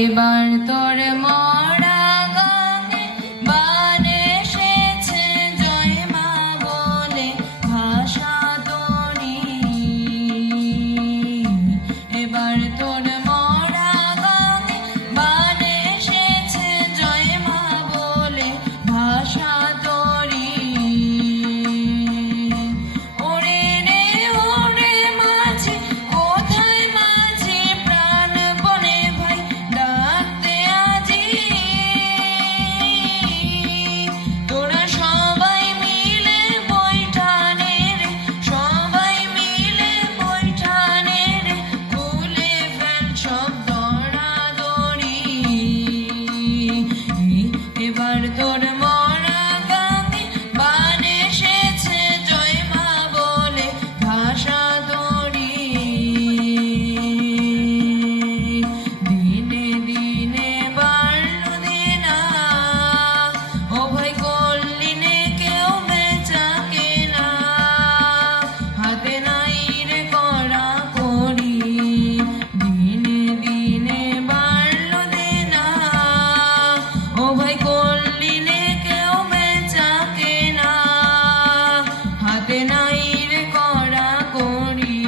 এবার তোর মরা গানে বান এসেছে জয় মা বলে ভাষা তোরি। এবার তোর মরা গানে বান এসেছে জয় মা বলে ভাষা তোরি। ওরে রে ওরে মাঝি কোথায় মাঝি প্রাণপণে ভাই ডাকতে আজি। তোরা সবাই মিলে বৈঠানে রে, সবাই মিলে বৈঠানে রে, খুলে ফেল সব দড়াদড়ি। এবার তোর মরা গানে বান এসেছে জয় মা বলে ভাষা তোরি। দিনে দিনে বাড়ল দেনা, ও ভাই করলিনে কেউ বেচা কেনা, হাতে নাই রে করা করি। দিনে দিনে বাড়ল দেনা, ও ভাই করলিনে কেউ বেচা কেনা, হাতে নাই রে করা করি।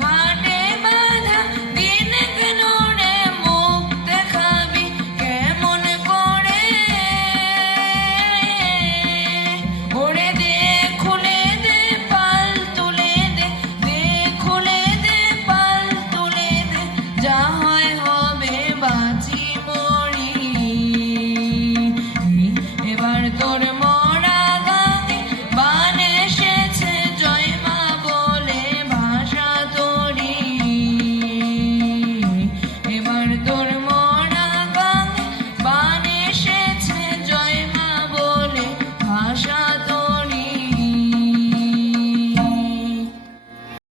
ঘাটে বাঁধা দিন কেন রে মুখ দেখাবি কেমন করে। ওরে দে খুলে দে পাল তুলে দে, দে খুলে দে পাল তুলে দে, যা